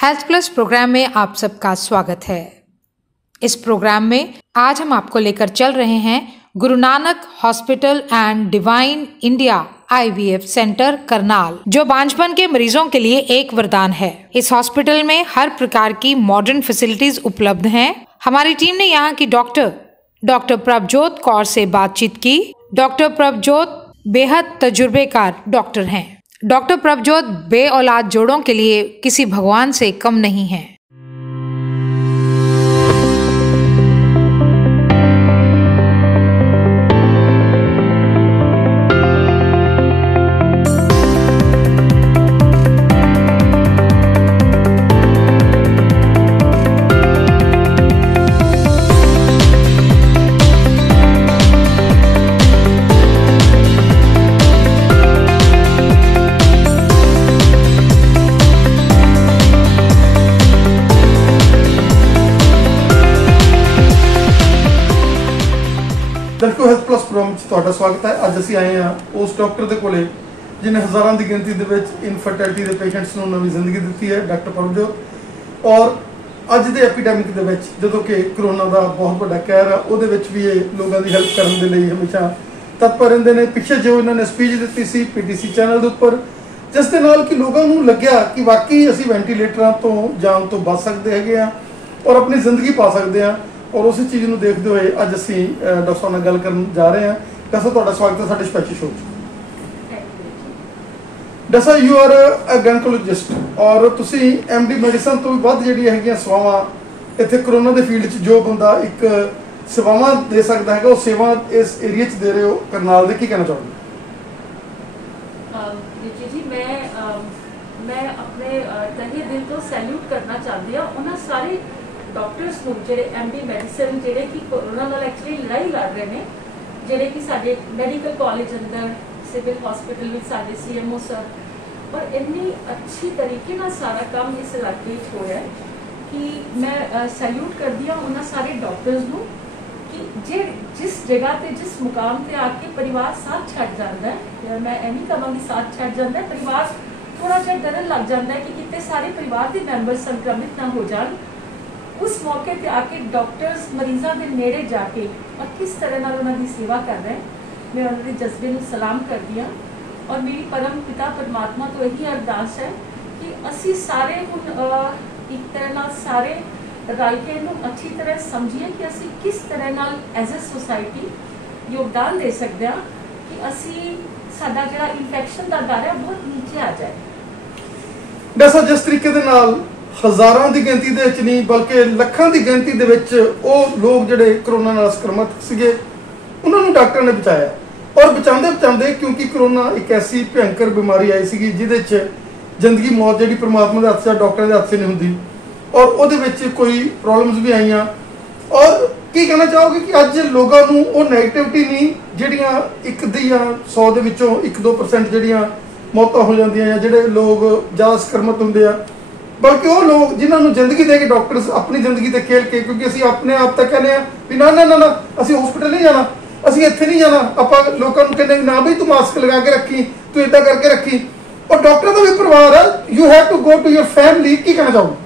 Health plus programme में आप सबका स्वागत है। इस प्रोग्राम में आज हम आपको लेकर चल रहे हैं Guru Nanak hospital and divine India IVF centre Karnal, जो बांझपन के मरीजों के लिए एक वरदान है। इस हॉस्पिटल में हर प्रकार की मॉडर्न फैसिलिटीज उपलब्ध हैं। हमारी टीम ने यहाँ की डॉक्टर प्रभजोत कौर से बातचीत की। डॉक्टर प्रभजोत बेहद तजुर्बेकार डॉक्टर हैं। डॉक्टर प्रभजोत बे औलाद जोड़ों के लिए किसी भगवान से कम नहीं हैं। दर्शकों हेल्थ प्लस प्रोग्राम ਤੁਹਾਡਾ ਸਵਾਗਤ ਹੈ। ਅੱਜ ਅਸੀਂ ਆਏ ਹਾਂ ਉਸ ਡਾਕਟਰ ਦੇ ਕੋਲੇ ਜਿਨੇ ਹਜ਼ਾਰਾਂ ਦੀ ਗਿਣਤੀ ਦੇ ਵਿੱਚ ਇਨਫਰਟੀਲਿਟੀ ਦੇ ਪੇਸ਼ੈਂਟਸ ਨੂੰ ਨਵੀਂ ਜ਼ਿੰਦਗੀ ਦਿੱਤੀ ਹੈ, ਡਾਕਟਰ ਪ੍ਰਭਜੋਤ। ਔਰ ਅੱਜ ਦੇ ਐਪੀਡੈਮਿਕ ਦੇ ਵਿੱਚ ਜਦੋਂ ਕਿ ਕਰੋਨਾ ਦਾ ਬਹੁਤ ਵੱਡਾ ਕਹਿਰ ਆ, ਉਹਦੇ ਵਿੱਚ ਵੀ ਇਹ ਲੋਕਾਂ ਦੀ ਹੈਲਪ ਕਰਨ ਦੇ ਲਈ ਹਮੇਸ਼ਾ ਤਤਪਰ ਰਹਿੰਦੇ ਨੇ। ਪਿੱਛੇ ਜੋ ਇਹਨਾਂ ਨੇ ਸਪੀਚ ਦਿੱਤੀ ਸੀ PTC ਚੈਨਲ ਦੇ ਉੱਪਰ, ਜਿਸ ਦੇ ਨਾਲ ਕਿ ਲੋਕਾਂ ਨੂੰ ਲੱਗਿਆ ਕਿ ਵਾਕਈ ਅਸੀਂ ਵੈਂਟੀਲੇਟਰਾਂ ਤੋਂ ਜਾਨ ਤੋਂ ਬਚ ਸਕਦੇ ਹੈਗੇ ਆ ਔਰ ਆਪਣੀ ਜ਼ਿੰਦਗੀ ਪਾ ਸਕਦੇ ਆ। और उस चीज़ को देखते हुए अज असी डॉक्टर साहब नाल गल करन जा रहे हैं। डॉक्टर साहब तुहाडा स्वागत है साडे स्पैशल शो च। डॉक्टर साहब यू आर अ गायनेकोलॉजिस्ट और तुसी MD मैडिसन तो भी वध जिहड़ी हैगियां सेवावां इत्थे कोरोना दे फील्ड च जो बंदा एक सेवावां दे सकदा हैगा वो सेवा इस एरिया च दे रहे हो। करनाल दे की कहना चाहोगे? जी मैं अपने तहे दिल तो सैल्यूट करना चाहती हूँ उन्होंने सारे डॉक्टर्स को ਜਿਹੜੇ MD ਮੈਡੀਸਨ ਜਿਹੜੇ ਕਿ ਕੋਰੋਨਾ ਨਾਲ ਐਕਚੁਅਲੀ ਲੜਾਈ ਲੜ ਰਹੇ ਨੇ, ਜਿਹੜੇ ਕਿ ਸਾਡੇ ਮੈਡੀਕਲ ਕਾਲਜ ਅੰਦਰ ਸਿਵਲ ਹਸਪੀਟਲ ਵਿੱਚ ਸਾਡੇ CMO ਸਰ ਔਰ ਇੰਨੀ ਅੱਛੀ ਤਰੀਕੇ ਨਾਲ ਸਾਰਾ ਕੰਮ ਇਸ ਇਲਾਕੇ 'ਚ ਹੋ ਰਿਹਾ ਹੈ ਕਿ ਮੈਂ ਸੈਲੂਟ ਕਰਦੀ ਹਾਂ ਉਹਨਾਂ ਸਾਰੇ ਡਾਕਟਰਸ ਨੂੰ ਕਿ ਜਿਸ ਜਗ੍ਹਾ ਤੇ ਜਿਸ ਮੁਕਾਮ ਤੇ ਆ ਕੇ ਪਰਿਵਾਰ ਸਾਥ ਛੱਡ ਜਾਂਦਾ ਹੈ, ਮੈਂ ਇਹ ਨਹੀਂ ਕਹਾਂਗੀ ਸਾਥ ਛੱਡ ਜਾਂਦਾ ਹੈ, ਪਰਿਵਾਰ ਥੋੜਾ ਜਿਹਾ ਡਰਨ ਲੱਗ ਜਾਂਦਾ ਹੈ ਕਿ ਕਿਤੇ ਸਾਰੇ ਪਰਿਵਾਰ ਦੇ ਮੈਂਬਰ ਸੰਕਰਮਿਤ ਨਾ ਹੋ ਜਾਣ। उस मौके पर आके डॉक्टर्स मरीजों के नेड़े जाके और किस तरह नाल उन्होंने सेवा कर रहे हैं, मैं उन्होंने जज्बे में सलाम करती हाँ। और मेरी परम पिता परमात्मा तो यही अरदास है कि असी सारे हुण एक तरह नाल सारे रल के इनू अच्छी तरह समझिए कि असी किस तरह नाल एज ए सोसाइटी योगदान दे सकते हैं कि असी साडा जिहड़ा इन्फेक्शन का दर है बहुत नीचे आ जाए। वैसा जिस तरीके दे नाल हज़ारां दी गिनती दे विच नहीं बल्कि लखां दी गिनती दे विच ਉਹ ਲੋਕ ਜਿਹੜੇ ਕਰੋਨਾ ਨਾਲ ਸੰਕਰਮਿਤ ਸੀਗੇ ਉਹਨਾਂ ਨੂੰ ਡਾਕਟਰ ਨੇ ਬਚਾਇਆ ਔਰ ਬਚਾਉਂਦੇ ਕਿਉਂਕਿ ਕਰੋਨਾ ਇੱਕ ਐਸੀ ਭਿਆਨਕ ਬਿਮਾਰੀ ਆਈ ਸੀਗੀ ਜਿਹਦੇ 'ਚ ਜ਼ਿੰਦਗੀ ਮੌਤ ਜਿਹੜੀ ਪਰਮਾਤਮਾ ਦੇ ਹੱਥ 'ਚ, ਡਾਕਟਰਾਂ ਦੇ ਹੱਥ 'ਚ ਨਹੀਂ ਹੁੰਦੀ ਔਰ ਉਹਦੇ ਵਿੱਚ ਕੋਈ ਪ੍ਰੋਬਲਮਸ ਵੀ ਆਈਆਂ। ਔਰ ਕੀ ਕਹਿਣਾ ਚਾਹੋਗੇ ਕਿ ਅੱਜ ਲੋਕਾਂ ਨੂੰ ਉਹ ਨੈਗੇਟਿਵਿਟੀ ਨਹੀਂ ਜਿਹੜੀਆਂ ਇੱਕ ਦੀ ਜਾਂ 100 ਦੇ ਵਿੱਚੋਂ 1-2% ਜਿਹੜੀਆਂ ਮੌਤਾਂ ਹੋ ਜਾਂਦੀਆਂ ਜਾਂ ਜਿਹੜੇ ਲੋਕ ਜ਼ਿਆਦਾ ਸੰਕਰਮਿਤ ਹੁੰਦੇ ਆ, बल्कि वो लोग जिन्होंने जिंदगी दे के डॉक्टर्स अपनी जिंदगी से खेल के, क्योंकि असी अपने आप तक कहने भी ना असी हॉस्पिटल नहीं जाना, असी इत्थे नहीं जाना, आप लोगों को कहने ना भी तू मास्क लगा के रखी, तू इदा करके रखी। और डॉक्टर का भी परिवार है, you have to go to your family. की कहना चाहूँगी?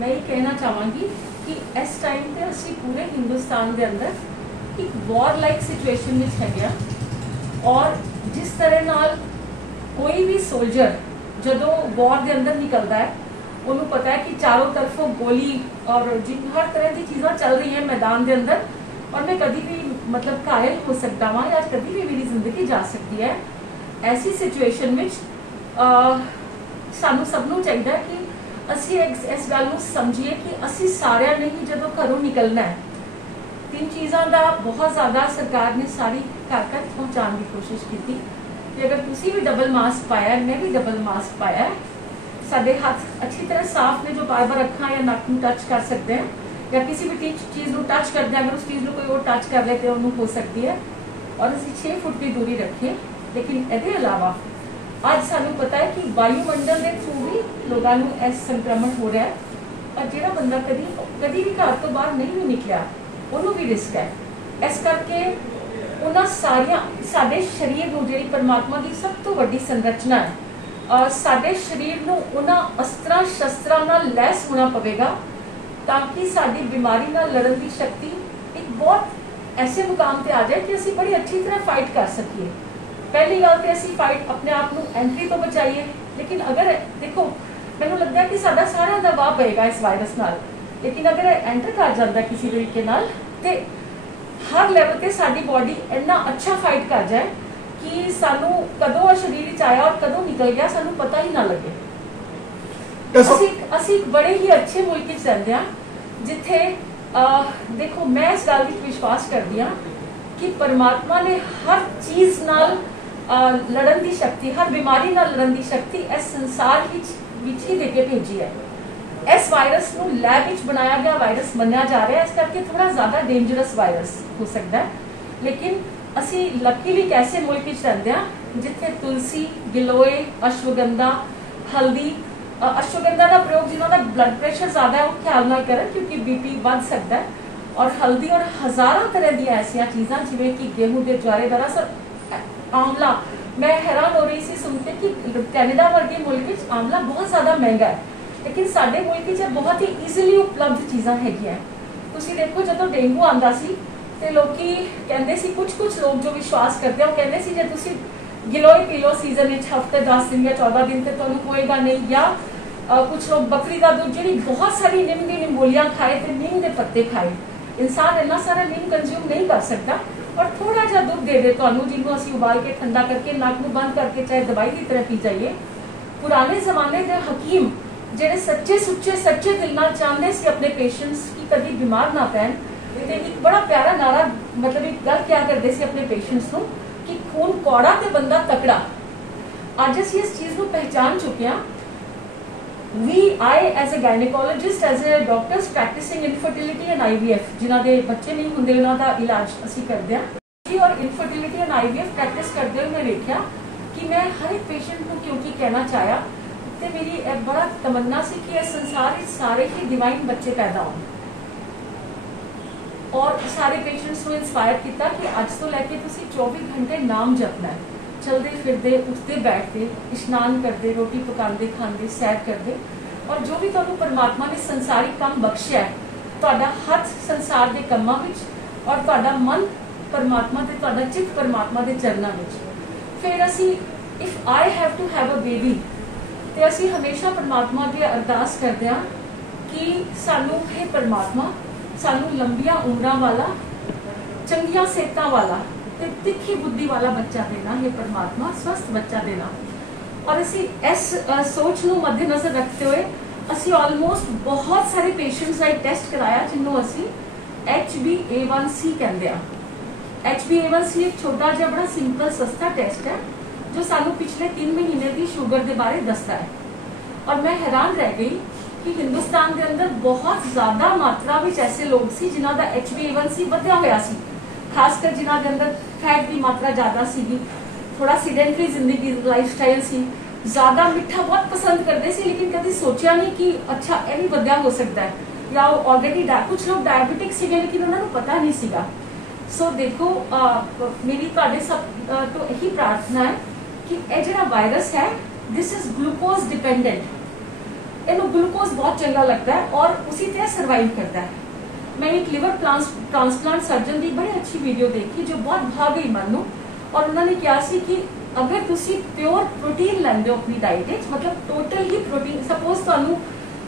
मैं ये कहना चाहूँगी कि इस टाइम पे असी पूरे हिंदुस्तान के अंदर एक वॉर लाइक सिचुएशन में है और जिस तरह नाल कोई भी सोल्जर जदों वॉर के अंदर निकलता है उन्होंने पता है कि चारों तरफों गोली और जिन हर तरह की चीज़ें चल रही हैं मैदान के अंदर और मैं कभी भी मतलब घायल हो सकता वहाँ या कभी भी मेरी जिंदगी जा सकती है। ऐसी सिचुएशन में सानू सबनों चाहिए कि असी इस गल नूं समझिए कि असी सारिਆਂ ने ही जदों घरों निकलना है, 3 चीज़ों का बहुत ज़्यादा सरकार ने सारी घर तक पहुँचाने की कोशिश की कि अगर तुसी भी डबल मास्क पाया है, मैं भी डबल मास्क पाया है, साडे हाथ अच्छी तरह साफ ने जो बार अखा या नक नूं टच कर सकते हैं या किसी भी चीज़ नूं टच करते हैं, अगर उस चीज़ नूं कोई और टच कर ले तो उन्होंने हो सकती है। और असी 6 फुट की दूरी रखिए। लेकिन इसके अलावा अज सानू पता है कि वायुमंडल के थ्रू भी लोगों को इस संक्रमण हो रहा है और जो बंदा कभी भी घर तो बाहर नहीं भी निकलिया उन्होंने भी रिस्क है। इस करके उन्होंने सारिया साडे शरीर नूं जिहड़ी परमात्मा की सब तो वड्डी संरचना है साडे शरीर नूं उन्हां अस्त्रां शस्त्रां नाल लैस होना पवेगा ताकि साडी बीमारी नाल लड़न की शक्ति एक बहुत ऐसे मुकाम ते आ जाए कि असीं बड़ी अच्छी तरह फाइट कर सकीए। पहली गल तो असीं फाइट अपने आप नूं एंट्री तो बचाइए, लेकिन अगर देखो मैनूं लगदा कि साडा सारा दा वाह पएगा इस वायरस नाल, लेकिन अगर एंटर कर जाता किसी तरीके नाल ते हर लैवल ते साडी बॉडी इन्ना अच्छा फाइट कर जाए कि सानू कदों शरीर च आया और कदों निकल गया सानू पता ही ना लगे। असी बड़े ही अच्छे मुल्क च रहंदे हां जिथे देखो मैं इस गल विच विश्वास करदी हां कि परमात्मा ने हर चीज नाल लड़न की शक्ति, हर बीमारी नाल लड़न की शक्ति इस संसार विच ही देके भेजी है। इस वायरस को लैब विच बनाया गया वायरस मन्निया जा रहा है, इस करके थोड़ा ज्यादा डेंजरस वायरस हो सकता है। लेकिन असी लकीली एक ऐसे मुल्क विच रहंदे हां जिथे तुलसी, गिलोय, अश्वगंधा, हल्दी, अश्वगंधा का प्रयोग जिन्हों का ब्लड प्रेशर ज्यादा है वो ख्याल ना करें क्योंकि बीपी बढ़ सकता है, और हल्दी और हजारों तरह दी ऐसिया चीज़ा जिवें कि गेहूं के ज्वारे दरअसल आंवला, मैं हैरान हो रही सी सुन के कि कैनेडा वर्गे मुल्क विच आंवला बहुत ज्यादा महंगा है, लेकिन साडे मुल्क विच बहुत ही ईजिली उपलब्ध चीज़ां हैगियां। तुसीं देखो जदों डेंगू आंदा सी ते लोकी कहंदे सी, कुछ लोग जो विश्वास करते हैं कहंदे सी जे तुसीं गिलोय पी लो सीजन विच हफ्ते 10 दिन या 14 दिन ते तुहानूं होएगा नहीं, या कुछ लोग बकरी का दूध जी बहुत सारी नीम की निम्बोलियां खाए तो नीम के पत्ते खाए। इंसान इन्ना सारा नीम कंज्यूम नहीं कर सकता, और थोड़ा जा दूध दे दे तुहानूं जिन्होंने असीं उबाल के ठंडा करके नक नूं बंद करके चाहे दवाई की तरह पी जाइए। पुराने जमाने के हकीम ਜਿਹੜੇ सच्चे सुच्चे सच्चे दिल नाल चाहते सी अपने पेशेंट्स की कभी बीमार ना पैन, ते एक बड़ा प्यारा नारा मतलब एक गल क्या करते सी अपने पेशेंट्स को कि खून कौड़ा ते बंदा तकड़ा। अज असीं इस चीज़ को पहचान चुके हैं। I as a gynecologist, as a doctors practicing infertility and IVF, जिन्हां दे बच्चे नहीं होंदे उन्हां दा इलाज असीं करदे हां, और infertility and IVF प्रैक्टिस करते हुए मैं देखा कि मैं हर एक पेशेंट को क्योंकि कहना चाहा तो मेरी बड़ा तमन्ना सी कि इस संसार में सारे ही डिवाइन बच्चे पैदा हो, और सारे पेशेंट्स को इंस्पायर किया कि अज तो लैके तुसीं 24 घंटे नाम जपना है, चलते फिरते उठते बैठते इशनान करते रोटी पकाते खाते सैर करते, और जो भी तुहानूं परमात्मा ने संसारी काम बख्शिया है, तुहाडा हथ संसार के कामां विच और तुहाडा मन परमात्मा ते तुहाडा चित्त परमात्मा के चरणों विच। फिर असी if I have to have a baby तो असी हमेशा परमात्मा अगे अरदास करते हैं कि सानू हे परमात्मा सानू लंबिया उम्रां वाला, चंगिया सेहतां वाला ते तिखी बुद्धि वाला बच्चा देना, हे परमात्मा स्वस्थ बच्चा देना। और असी इस सोच को मद्देनजर रखते हुए असी ऑलमोस्ट बहुत सारे पेशेंट्स का एक टेस्ट कराया जिन्होंने असी HbA1c कहते हैं। HbA1c एक छोटा जिहा बड़ा सिंपल सस्ता टेस्ट है जो सानू पिछले 3 महीने की शुगर के बारे दसता है, और मैं हैरान रह गई कि हिंदुस्तान के अंदर बहुत ज्यादा मात्रा में ऐसे लोग सी जिन्हों का HbA1c बढ़िया होया सी, खासकर जिन्हों के अंदर फैट की मात्रा ज्यादा सी, थोड़ा सीडेंटरी जिंदगी लाइफ स्टाइल सी, ज्यादा मिठा बहुत पसंद करते सी, लेकिन कभी सोचा नहीं कि अच्छा यह भी बढ़िया हो सकता है, या ऑलरेडी कुछ लोग डायबिटिक सी लेकिन उन्होंने पता नहीं सीगा। सो देखो मेरी तुहाडे सब तो यही प्रार्थना है कि यह जो वायरस है दिस इज ग्लूकोज डिपेंडेंट, इन्हों ग्लूकोज बहुत चंगा लगता है और उसी तरह सर्वाइव करता है। मैं एक लिवर ट्रांसप्लांट सर्जन की बड़ी अच्छी वीडियो देखी जो बहुत भा गई मन को, और उन्होंने कहा सी कि अगर तुसी प्योर प्रोटीन लैंदे हो अपनी डाइट मतलब टोटल ही प्रोटीन, सपोज तुहानू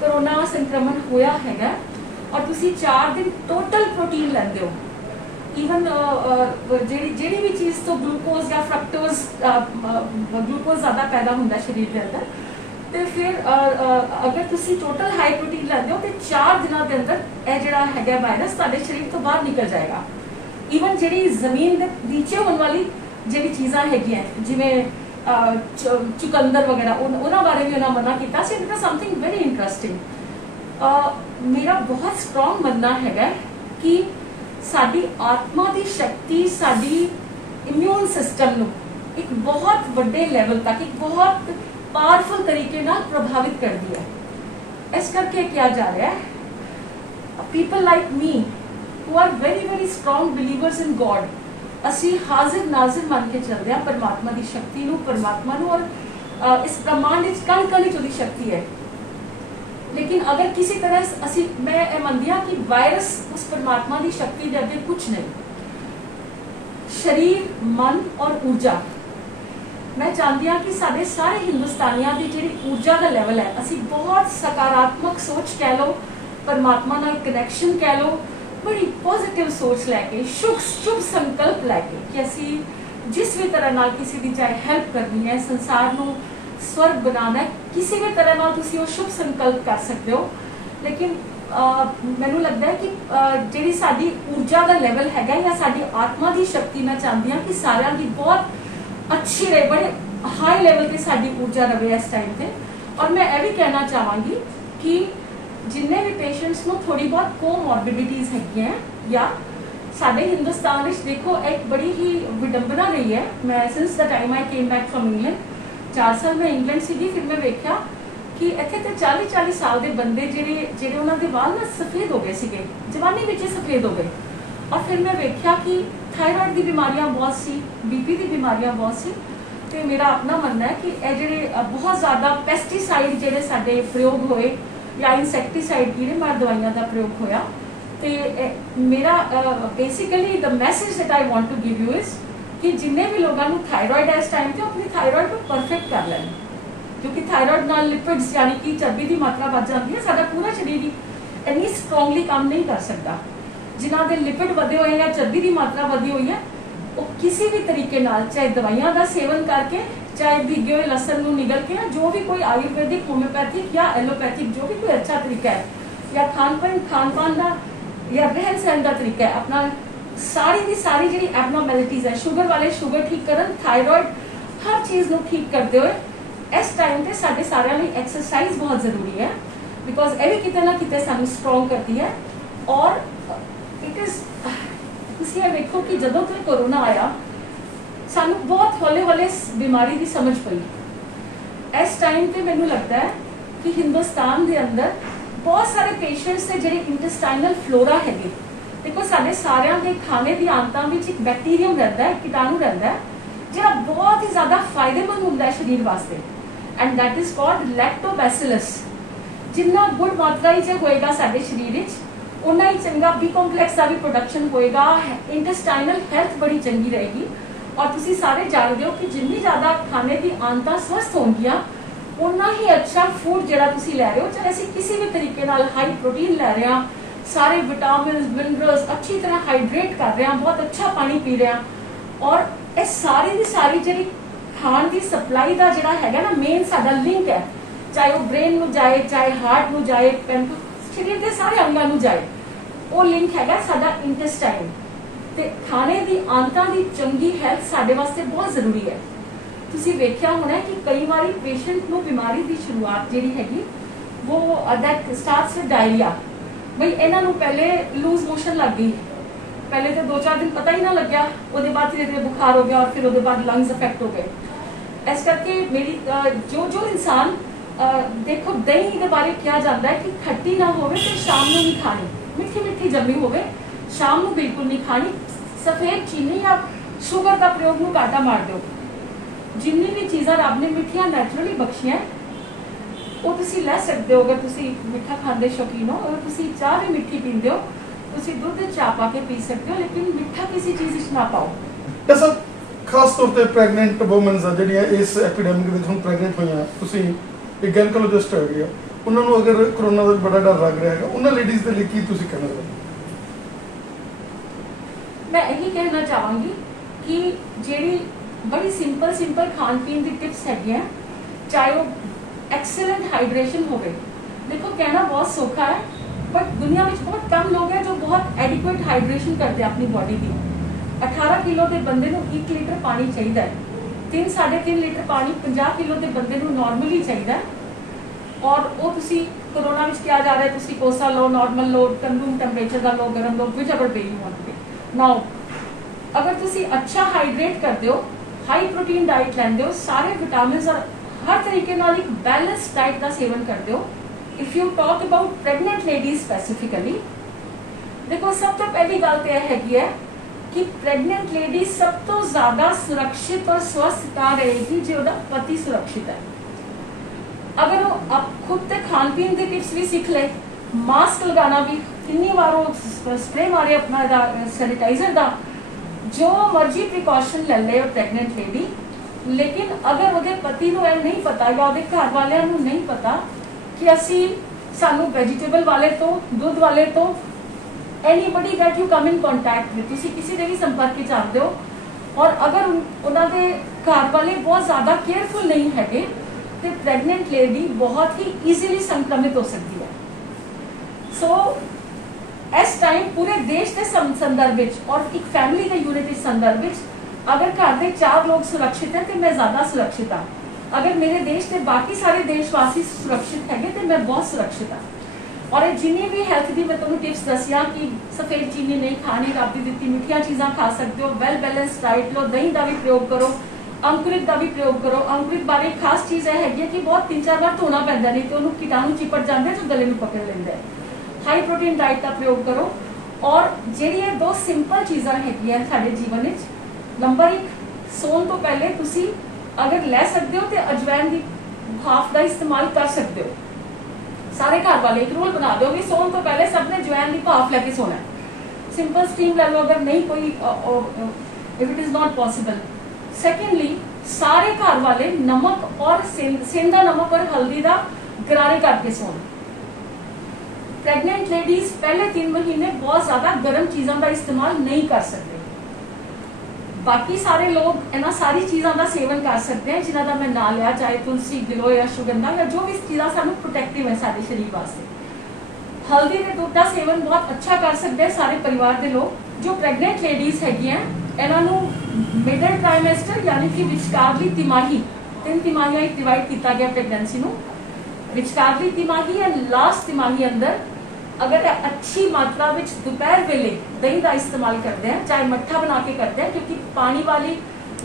कोरोना संक्रमण होया हैगा और तुसी 4 दिन टोटल प्रोटीन लैंदे हो, ईवन जी भी चीज़ तो ग्लूकोज या फ्रक्टोज ग्लूकोज ज़्यादा पैदा होता शरीर के अंदर, तो फिर अगर तुसी टोटल हाई प्रोटीन लैंदे हो तो 4 दिनों के अंदर यह जिहड़ा हैगा वायरस तुहाडे शरीर तो बाहर निकल जाएगा। ईवन जी जमीन के नीचे होने वाली जी चीज़ां हैगियां जिवें चुकंदर वगैरह उन्होंने बारे भी उन्होंने मना किया सी। It something very interesting. मेरा बहुत स्ट्रोंग मनना है कि साडी आत्मा की शक्ति साडी इम्यून सिस्टम नूं एक बहुत बड़े लैवल तक एक बहुत पावरफुल तरीके नाल प्रभावित कर दिया है। इस करके किया जा रहा है, people like me who are very very strong believers in God, असी हाजिर नाजिर मान के चलते हैं परमात्मा की शक्ति नूं, परमात्मा नूं, और इस ब्रह्मांड ਵਿੱਚ कण कण ਵਿੱਚ ਉਹਦੀ शक्ति है। लेकिन अगर किसी तरह ਅਸੀਂ मैं ਇਹ ਮੰਨਦੀ ਹਾਂ कि वायरस उस परमात्मा की शक्ति ਦੇ ਅੱਗੇ कुछ नहीं। शरीर मन और ऊर्जा मैं चाहती हाँ कि साढ़े सारे हिंदुस्तानियों की जी ऊर्जा का लैवल है, असी बहुत सकारात्मक सोच कह लो, परमात्मा नाल कनैक्शन कह लो, बड़ी पॉजिटिव सोच लैके शुभ संकल्प लैके कि असी जिस भी तरह नाल किसी की चाहे हेल्प करनी है, संसार को स्वर्ग बनाना है, किसी भी तरह नाल तुसी वो शुभ संकल्प कर सकते हो। लेकिन मैनू लगता है कि जी साडी ऊर्जा का लैवल है या साडी आत्मा की शक्ति मैं चाहती हाँ कि सारिਆਂ की बहुत अच्छी रहे, बड़े हाई लेवल की साडी ऊर्जा रहे इस टाइम पे। और मैं ये भी कहना चाहूँगी कि जिन्ने भी पेशेंट्स को थोड़ी बहुत कोमॉर्बिडिटीज़ हैं या साडे हिंदुस्तान में देखो एक बड़ी ही विडंबना रही है। मैं since the time I came back from England, 4 साल मैं इंग्लैंड सी, फिर मैं वेख्या कि इत्थे तो 40-40 साल के बंदे ਜਿਹੜੇ ਉਹਨਾਂ ਦੇ ਵਾਲ ਨਾ सफेद हो गए ਸੀਗੇ, जवानी ਵਿੱਚ सफेद हो गए। और फिर मैं वेख्या कि थायराइड की बीमारियां बहुत सी, बीपी की बीमारियां बहुत सी। तो मेरा अपना मानना है कि ये ਜਿਹੜੇ बहुत ज़्यादा पेस्टिसाइड ਜਿਹੜੇ ਸਾਡੇ प्रयोग होए या इंसैक्टिसाइड कीड़े मार दवाइयां का प्रयोग होया, तो मेरा basically the message that I want to give you is कि जिन्ने भी लोगों को थायराइड है इस टाइम तो अपनी थायराइड को परफेक्ट कर लें, क्योंकि थायराइड नाल लिपिड्स यानी कि चर्बी की मात्रा बढ़ जाती है। साडा पूरा शरीर ही इन्नी स्ट्रोंगली काम नहीं कर सकता। जिन्हों के लिपिड वधे हुए या चर्बी की मात्रा वधी हुई है वो किसी भी तरीके नाल, चाहे दवाइयां का सेवन करके, चाहे भीगे हुए लसन को निगल के, जो भी कोई आयुर्वेदिक होम्योपैथिक या एलोपैथिक जो भी कोई अच्छा तरीका है, या खान पान का या रहन सहन का तरीका है, अपना सारी की सारी जी एबनॉर्मैलिटीज़ है, शुगर वाले शुगर ठीक करन, थायराइड हर चीज़ को ठीक करते हुए इस टाइम पे साढ़े सारिਆਂ ਲਈ एक्सरसाइज बहुत जरूरी है, बिकॉज ये भी कितने ना कितने सानू स्ट्रोंग करती है। और इट इज़ तुसीं ये देखो कि जदों तो कोरोना आया सानू बहुत हौले हौले बीमारी की समझ पई। इस टाइम पे मैनू लगता है कि हिंदुस्तान के अंदर बहुत सारे पेशेंट्स से ਜਿਹੜੇ इंटेस्टाइनल फ्लोरा है, देखो साढ़े सारिਆਂ के खाने की आंतां विच एक बैक्टीरियम रहता है, कीटाणु रहता है ਜਿਹੜਾ बहुत ही ज़्यादा फायदेमंद होंदा है शरीर वास्ते, and that is called lactobacillus. जिन्ना गुड़ मात्रा ही होएगा साडे शरीर विच उन्ना ही चंगा बी कॉम्पलैक्स का भी प्रोडक्शन होएगा, इंटेस्टाइनल हैल्थ बड़ी चंगी रहेगी। और तुसी सारे जानते हो कि जिन्नी ज़्यादा खाने की आंतां स्वस्थ होंगियां उन्ना ही अच्छा फूड जिहड़ा तुसी लै रहे हो, चाहे असीं किसी भी तरीके नाल हाई प्रोटीन लै रहे हैं, सारे विटामिन मिनरल्स अच्छी तरह हाइड्रेट कर रहे हैं, बहुत अच्छा पानी पी रहे हैं, और ये सारी की सारी जी खाण की सप्लाई का जोड़ा है ना मेन साडा लिंक है, चाहे वो ब्रेन में जाए, चाहे हार्ट में जाए, शरीर के सारे अंगां में जाए, वो लिंक है साडा इंटेस्टाइन। तो खाने की आंतां की चंगी हेल्थ साडे वास्ते बहुत जरूरी है। तुसीं वेख्या होना है कि कई बार पेशेंट को बीमारी की शुरुआत जी हैगी वो दैट स्टार्ट्स विद डायरिया। बई इन्हों पहले लूज मोशन लग गई, पहले तो 2-4 दिन पता ही ना लग्या, उसके बाद धीरे धीरे बुखार हो गया और फिर उसके बाद लंग्स अफेक्ट हो गए। इस करके मेरी जो इंसान देखो दही के बारे किया जाता है कि खट्टी ना हो तो शाम में नहीं खानी, मिठी मिठी जमी हो शाम में बिल्कुल नहीं खानी, सफेद चीनी या शुगर का प्रयोग में घाटा मार दो। जिन्नी भी चीज़ा रब ने मिठिया नैचुरली बख्शियां वो तुसी लै सकते हो। अगर तुसी मिठा खाने शौकीन हो, अगर तुसी चाह भी मिठी पींदे हो, तुसी दूध चाह पा के पी सकते हो, लेकिन मिठा किसी चीज़ ना पाओ। ऐसा खास तौर पे प्रेगनेंट वूमेन्स ਜਿਹੜੀਆਂ ਇਸ ਐਪੀਡੈਮਿਕ ਵਿੱਚ ਹੁਣ ਪ੍ਰੈਗਨੈਂਟ ਹੋਈਆਂ, ਤੁਸੀਂ ਇੱਕ ਗੈਨਕੋਲੋਜਿਸਟ ਹੈਗੇ ਆ, ਉਹਨਾਂ ਨੂੰ ਅਗਰ ਕਰੋਨਾ ਦਾ ਬੜਾ ਡਰ ਲੱਗ ਰਿਹਾ ਹੈਗਾ, ਉਹਨਾਂ ਲੇਡੀਜ਼ ਦੇ ਲਈ ਕੀ ਤੁਸੀਂ ਕਹਿਣਾ ਚਾਹੋਗੇ? मैं यही कहना चाहूँगी कि ਜਿਹੜੀ बड़ी सिंपल खान पीन की टिप्स है, चाहे वो एक्सीलेंट हाइड्रेशन हो। देखो कहना बहुत सौखा है, बट दुनिया में बहुत कम लोग हैं जो बहुत एडिक्वेट हाइड्रेशन करते हैं अपनी बॉडी की। 18 किलो के बंदे को 1 लीटर पानी चाहिए, 3-3.5 लीटर पानी 50 किलो के बंदे को नॉर्मली चाहिए। और वो तुसी कोरोना में क्या जा रहा है, तुसी कोसा लो, नॉर्मल लो, रूम टैंपरेचर का लो, गर्म लो, whichever way you want to. Now अगर तुसी अच्छा हाइड्रेट करते हो, हाई प्रोटीन डाइट लेंदे हो, सारे विटामिन और हर तरीके नाल एक बैलेंस डाइट का सेवन करते हो। If you talk about pregnant ladies specifically, देखो सब तो पहली गल तो यह हैगी है कि प्रेगनेंट लेडी सब तो ज़्यादा सुरक्षित और स्वस्थ ਤਾਂ रहेगी जो ਉਹਦਾ पति सुरक्षित है। अगर वो आप खुद ते खान पीन के टिप्स भी सीख ले, मास्क लगाना भी, कितनी बार वो स्प्रे मारे अपना सैनिटाइजर का, जो मर्जी प्रिकॉशन ले ले प्रेगनेंट लेडी, लेकिन अगर ਉਹਦੇ ਪਤੀ ਨੂੰ ਇਹ नहीं पता या ਉਹਦੇ घर वालिਆਂ ਨੂੰ नहीं पता कि ਅਸੀਂ ਸਾਨੂੰ ਵੈਜੀਟੇਬਲ ਵਾਲੇ ਤੋਂ, ਦੁੱਧ ਵਾਲੇ ਤੋਂ, anybody that you come in contact with, ਤੁਸੀਂ ਕਿਸੇ ਦੇ ਵੀ ਸੰਪਰਕ ਵਿੱਚ ਆਉਂਦੇ ਹੋ, ਔਰ ਅਗਰ ਉਹਨਾਂ ਦੇ ਘਰ ਵਾਲੇ ਬਹੁਤ ਜ਼ਿਆਦਾ ਕੇਅਰਫੁਲ ਨਹੀਂ ਹੈਗੇ ਤੇ ਪ੍ਰੈਗਨੈਂਟ ਲੇਡੀ ਬਹੁਤ ਹੀ ਈਜ਼ੀਲੀ ਸੰਕਰਮਿਤ ਹੋ ਸਕਦੀ ਹੈ। ਸੋ ਇਸ ਟਾਈਮ ਪੂਰੇ ਦੇਸ਼ ਦੇ ਸੰਦਰਭ ਵਿੱਚ ਔਰ ਇੱਕ ਫੈਮਿਲੀ ਦੇ ਯੂਨਿਟ ਦੇ ਸੰਦਰਭ ਵਿੱਚ ਅਗਰ ਘਰ ਦੇ 4 ਲੋਕ ਸੁਰੱਖਿਅਤ ਹੈ ਤੇ ਮੈਂ ਜ਼ਿਆਦਾ ਸੁਰੱਖਿਅਤ ਹਾਂ। अगर मेरे देश के बाकी सारे देशवासी सुरक्षित है तो मैं बहुत सुरक्षित हाँ। और जिन्नी भी हैल्थ की मैं तुम्हें टिप्स दसिया कि सफेद चीनी नहीं खानी, रब की दी मिठिया चीज़ा खा सकते हो, वेल बैलेंस डाइट लो, दही का भी प्रयोग करो, अंकुरित का भी प्रयोग करो। अंकुरित बारे एक खास चीज़ है कि बहुत 3-4 बार धोना पैंदा, नहीं तो उन्होंने कीटाणु चिपट जाते हैं जो गले में पकड़ लेंगे। हाई प्रोटीन डाइट का प्रयोग करो। और जी ये 2 सिंपल चीज़ा है साढ़े जीवन में, नंबर 1 सोन तो पहले तुसी अगर ले सकते हो तो अजवैन की भाफ का इस्तेमाल कर सकते हो। सारे घर वाले एक रूल बना दो कि सोन तो पहले सबने अजवैन की भाफ लेके सोना है। सिंपल स्टीम ले लो अगर नहीं कोई, if it is not possible. Secondly सारे घर वाले नमक और सेंधा नमक और हल्दी का गरारे करके सोना। प्रेगनेंट लेडीज पहले 3 महीने बहुत ज्यादा गर्म चीजों का इस्तेमाल नहीं कर सकते। बाकी सारे लोग इन्होंने सारी चीज़ों का सेवन कर सकते हैं जिन्हों का मैं ना लिया, चाहे तुलसी, गिलोय या शुगंधा या जो भी चीज़ा सानू प्रोटेक्टिव है सारे शरीर वास्ते। हल्दी के दूध का सेवन बहुत अच्छा कर सकते हैं सारे परिवार के लोग। जो प्रेगनेंट लेडीज है इन्हों मिडल ट्राइमेस्टर यानी कि विचकारली तिमाही, 3 तिमाहियां डिवाइड किया गया प्रेगनेंसी में। विचकारली तिमाही या लास्ट तिमाही अंदर अगर अच्छी मात्रा में दोपहर वेले दही का इस्तेमाल करते हैं, चाहे मट्ठा बना के करते हैं, क्योंकि पानी वाली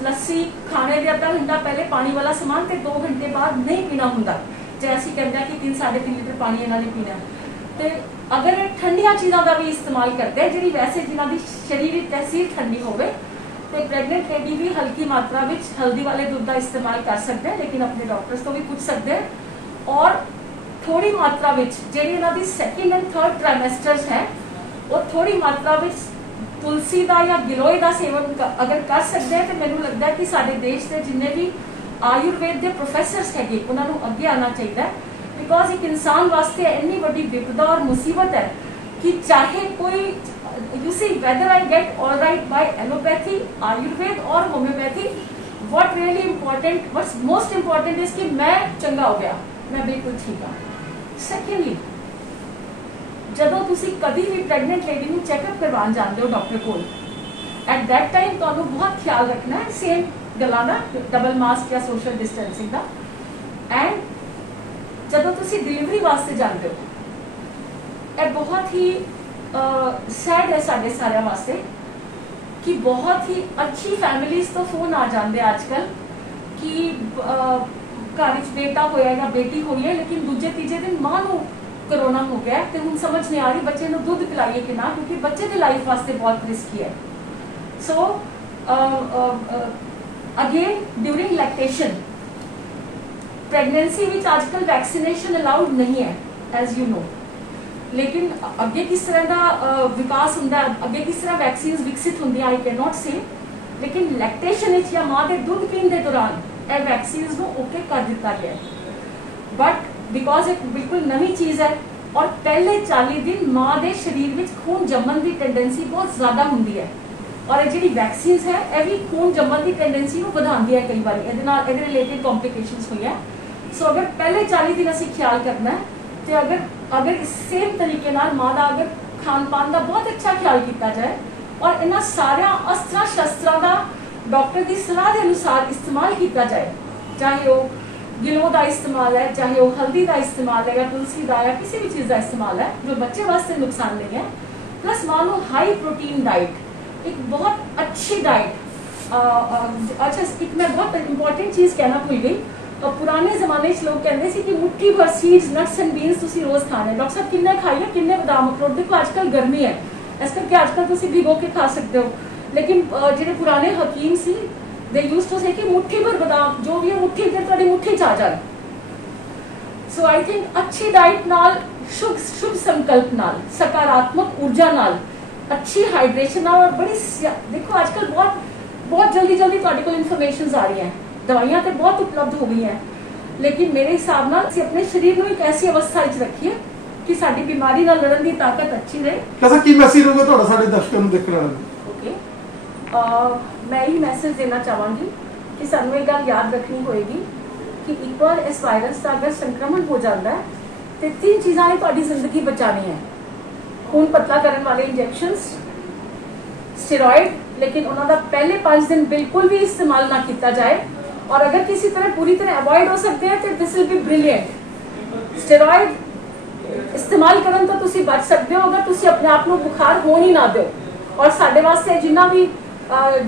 लस्सी खाने के आधा घंटा पहले पानी वाला समान तो 2 घंटे बाद नहीं पीना होंगे। जैसे असी कहते हैं कि 3-3.5 लीटर पानी इन्होंने पीना। तो अगर ठंडिया चीज़ों का भी इस्तेमाल करते हैं जी वैसे जिन्हों की शरीर तहसील ठंडी हो, तो प्रेगनेंट लेडी भी हल्की मात्रा में हल्दी वाले दूध का इस्तेमाल कर सकते हैं, लेकिन अपने डॉक्टर्स तो भी पूछ सकते हैं। और थोड़ी मात्रा में जी इन्हों 2nd एंड 3rd ट्राइमेस्टर्स है वो थोड़ी मात्रा में तुलसी का या गिलोय का सेवन अगर कर सकते हैं तो मैंने लगता है कि साढ़े देश के जिन्हें भी आयुर्वेद के प्रोफैसरस है उन्होंने अगे आना चाहिए। बिकॉज एक इंसान वास्ते इन्नी बड़ी विपदा और मुसीबत है कि चाहे कोई you see whether I get all right by allopathy, Ayurveda और homeopathy, what really important, what's most important is कि मैं चंगा हो गया, मैं बिल्कुल ठीक हाँ। सैकेंडली जदों तुसी कभी भी प्रेगनेंट लेडी में चैकअप करवाने जाते हो डॉक्टर को, एट दैट टाइम तो बहुत ख्याल रखना है सेम गल्लां दा, डबल मास्क या सोशल डिस्टेंसिंग का। एंड जदों तुसी डिलीवरी वास्ते जाते हो, यह बहुत ही सैड है साढ़े सारे वास्ते कि बहुत ही अच्छी फैमिलीज तो फोन आ जाते आजकल कि घर बेटा होया या बेटी हुई है, लेकिन दूजे-तीजे दिन मां को कोरोना हो गया तो हम समझ नहीं आ रही बच्चे को दूध पिलाइए कि ना, क्योंकि बच्चे की लाइफ वास्ते बहुत रिस्की है। So again during lactation pregnancy में आजकल वैक्सीनेशन अलाउड नहीं है एज यू नो, लेकिन अगे किस तरह का विकास होंदा, अगे किस तरह वैक्सीन विकसित होंदी आई कैन नॉट से, लेकिन लैक्टेशन या मां के दूध पीने के दौरान ए वैक्सीन को ओके कर दिता गया है। बट बिकॉज एक बिल्कुल नवी चीज़ है और पहले 40 दिन मां के शरीर में खून जमन की टेंडेंसी बहुत ज़्यादा होंगी है, और ये जी वैक्सीन है यह भी खून जमन की टेंडेंसी को बढ़ाती है, कई बार ये रिलेटेड कॉम्प्लीकेशंस हुई है। सो अगर पहले 40 दिन असी ख्याल करना है तो अगर सेम तरीके मां का अगर खान पान का बहुत अच्छा ख्याल किया जाए और इन्होंने सारे अस्त्र शस्त्रों का डॉक्टर की सलाह के अनुसार इस्तेमाल किया जाए, चाहे वो गिलोय का इस्तेमाल है, चाहे वो हल्दी का इस्तेमाल है या तुलसी का या किसी भी चीज़ का इस्तेमाल है जो बच्चे वास्ते नुकसान नहीं है। प्लस मान लो हाई प्रोटीन डाइट, एक बहुत अच्छी डाइट। अच्छा एक मैं बहुत इंपॉर्टेंट चीज़ कहना भूल गई, पुराने जमाने लोग कहते थे कि मुट्ठी भर सीड्स नट्स एंड बीन्स तुसी रोज़ खाने, डॉक्टर साहब किन्ने खाइए, किन्ने बादाम अखरोट, देखो आजकल गर्मी है इस करके आजकल तुसी भिगो के खा सकते हो, लेकिन ਜਿਹੜੇ ਪੁਰਾਣੇ ਹਕੀਮ ਸੀ they used to say कि मुट्ठी भर बादाम जो भी है मुट्ठी भर ਤੁਹਾਡੀ ਮੁੱਠੀ ਚ ਆ ਜਾਣ। ਸੋ ਆਈ ਥਿੰਕ ਅੱਛੀ ਡਾਈਟ ਨਾਲ शुभ संकल्प नाल सकारात्मक ऊर्जा नाल अच्छी हाइड्रेशन नाल और बड़ी देखो आजकल बहुत जल्दी ਤੁਹਾਡੇ ਕੋਲ इन्फॉर्मेशंस आ रही हैं, दवाइयां तो बहुत उपलब्ध हो गई हैं, लेकिन मेरे हिसाब नाल ਅਸੀਂ अपने शरीर ਨੂੰ एक ऐसी अवस्था ਵਿੱਚ ਰੱਖੀਏ कि ਸਾਡੀ बीमारी ਨਾਲ ਲੜਨ ਦੀ ਤਾਕਤ ਅੱਛੀ ਰਹੇ। कैसा की मैसेज होगा ਤੁਹਾਡਾ ਸਾਡੇ ਦਰਸ਼ਕਾਂ ਨੂੰ ਦੇਖਣ ਵਾਲਿਆਂ ओके मैं ही मैसेज देना चाहांगी कि ਸਾਨੂੰ ਇਹ ਗੱਲ ਯਾਦ ਰੱਖਣੀ ਹੋਏਗੀ कि एक बार इस वायरस का अगर संक्रमण हो जाता है ਤੇ 3 ਚੀਜ਼ਾਂ ਨੇ ਤੁਹਾਡੀ ਜ਼ਿੰਦਗੀ ਬਚਾਣੀ ਹੈ। ਖੂਨ ਪਤਲਾ ਕਰਨ ਵਾਲੇ ਇੰਜੈਕਸ਼ਨਸ, ਸਟੀਰੋਇਡ लेकिन ਉਹਨਾਂ ਦਾ ਪਹਿਲੇ 5 ਦਿਨ ਬਿਲਕੁਲ ਵੀ ਇਸਤੇਮਾਲ ਨਾ ਕੀਤਾ ਜਾਏ और अगर किसी तरह पूरी तरह अवॉइड हो सकते हैं तो this will be brilliant. Steroid इस्तेमाल ਕਰਨ ਤੋਂ ਤੁਸੀਂ ਬਚ ਸਕਦੇ ਹੋ अगर ਤੁਸੀਂ ਆਪਣੇ ਆਪ ਨੂੰ ਬੁਖਾਰ ਹੋਣ ਹੀ ਨਾ ਦਿਓ। और ਸਾਡੇ ਵਾਸਤੇ ਜਿੰਨਾ ਵੀ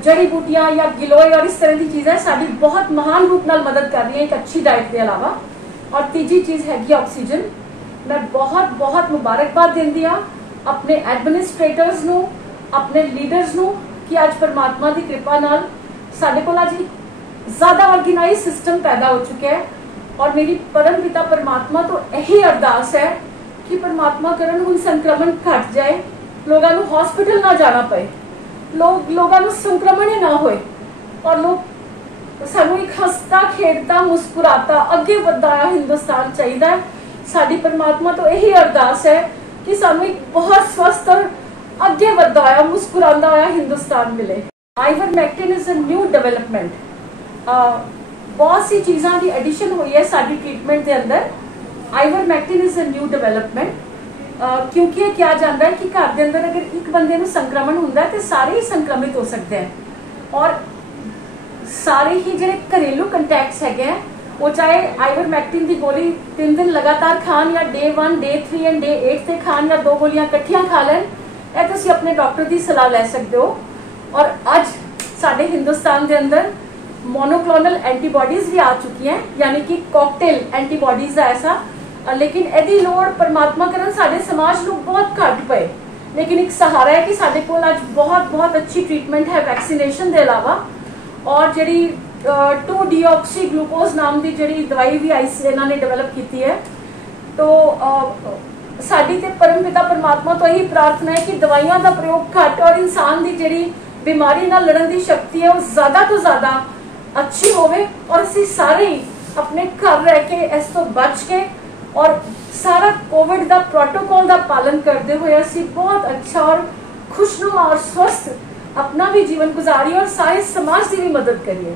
जड़ी बूटियां या गिलोय और इस तरह की चीज़ें साड़ी बहुत महान रूप नाल मदद कर रही हैं एक अच्छी डाइट के अलावा। और तीजी चीज़ हैगी ऑक्सीजन। मैं बहुत बहुत मुबारकबाद देंदी हाँ अपने एडमिनिस्ट्रेटर्स नू, अपने लीडर्स नू कि आज परमात्मा की कृपा नाल साडे कोल अज ज़्यादा ऑर्गेनाइज सिस्टम पैदा हो चुका है। और मेरी परम पिता परमात्मा तो यही अरदास है कि परमात्मा करन हुण संक्रमण घट जाए, लोगों को हॉस्पिटल ना जाना पे, लोगों को संक्रमण ही ना होए और लोग सानू एक हंसता खेडता मुस्कुराता अगे वधाया हिंदुस्तान चाहिए। साडी परमात्मा तो यही अरदास है कि सानू एक बहुत स्वस्थ और अगे वधाया मुस्कुरांदा होया हिंदुस्तान मिले। Ivermectin is a new development. बहुत सी चीज़ों की एडिशन हुई है साडी ट्रीटमेंट के अंदर। Ivermectin is a new development क्योंकि यह क्या जानता है कि घर के अंदर अगर एक बंदे में संक्रमण होता है तो सारे ही संक्रमित हो सकते हैं। और सारे ही जो घरेलू कंटैक्ट्स है वो चाहे आइवरमेक्टिन की गोली 3 दिन लगातार खान या डे 1 डे 3 एंड डे 8 से खान या 2 गोलियां इकट्ठियां खा लैन, यह तुसी अपने डॉक्टर की सलाह ले सकते हो। और अज साडे हिंदुस्तान के अंदर मोनोक्लोनल एंटीबॉडीज भी आ चुकी हैं, यानी कि कॉकटेल एंटीबॉडीज का ऐसा। लेकिन यदि लोड़ परमात्मा करन साडे समाज नूं बहुत घट पे, लेकिन एक सहारा है कि साडे कोल अज बहुत बहुत अच्छी ट्रीटमेंट है वैक्सीनेशन के अलावा। और जी 2-डीऑक्सी ग्लूकोज नाम की जी दवाई भी आई इन्होंने डेवलप की है। तो साडी ते परम पिता परमात्मा तो यही प्रार्थना है कि दवाइयां का प्रयोग घट और इंसान की जी बीमारी नाल लड़न की शक्ति है वो ज़्यादा तो ज़्यादा अच्छी होवे और असीं सारे ही अपने घर रह के इस तो बच के और सारा कोविड का प्रोटोकॉल का पालन करते हुए असीं बहुत अच्छा और खुशनुमा और स्वस्थ अपना भी जीवन गुजारिए और सारे समाज की भी मदद करिए।